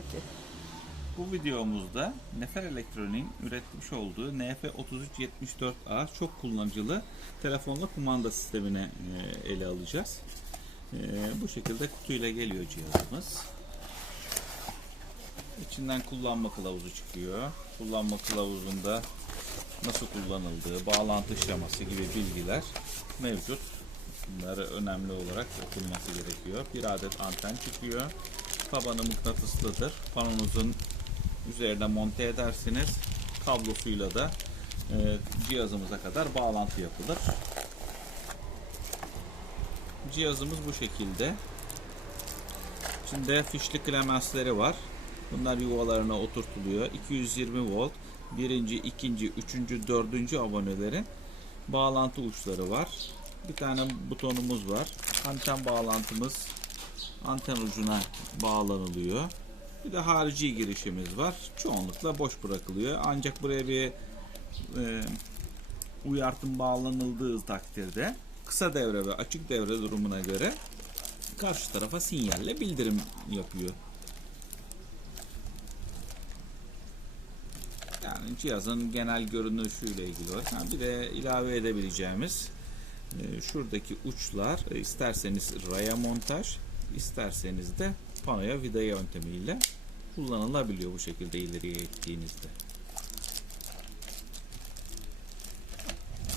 Okey. Bu videomuzda Nefer Elektronik'in üretmiş olduğu NF3374A çok kullanıcılı telefonla kumanda sistemini e, ele alacağız. E, bu şekilde kutuyla geliyor cihazımız. İçinden kullanma kılavuzu çıkıyor. Kullanma kılavuzunda nasıl kullanıldığı, bağlantı şeması gibi bilgiler mevcut. Bunları önemli olarak okunması gerekiyor. Bir adet anten çıkıyor. Tabanı mıknatıslıdır. Panonuzun üzerine monte edersiniz. Kablosuyla da e, cihazımıza kadar bağlantı yapılır. Cihazımız bu şekilde. İçinde fişli klemensleri var. Bunlar yuvalarına oturtuluyor. 220 volt. Birinci, ikinci, üçüncü, dördüncü abonelerin bağlantı uçları var. Bir tane butonumuz var. Anten bağlantımız anten ucuna bağlanılıyor. Bir de harici girişimiz var. Çoğunlukla boş bırakılıyor. Ancak buraya bir e, uyartım bağlanıldığı takdirde kısa devre ve açık devre durumuna göre karşı tarafa sinyalle bildirim yapıyor. Yani cihazın genel görünüşüyle ilgili olarak ha, bir de ilave edebileceğimiz e, şuradaki uçlar e, isterseniz raya montaj isterseniz de panoya vida yöntemiyle kullanılabiliyor bu şekilde ileriye gittiğinizde.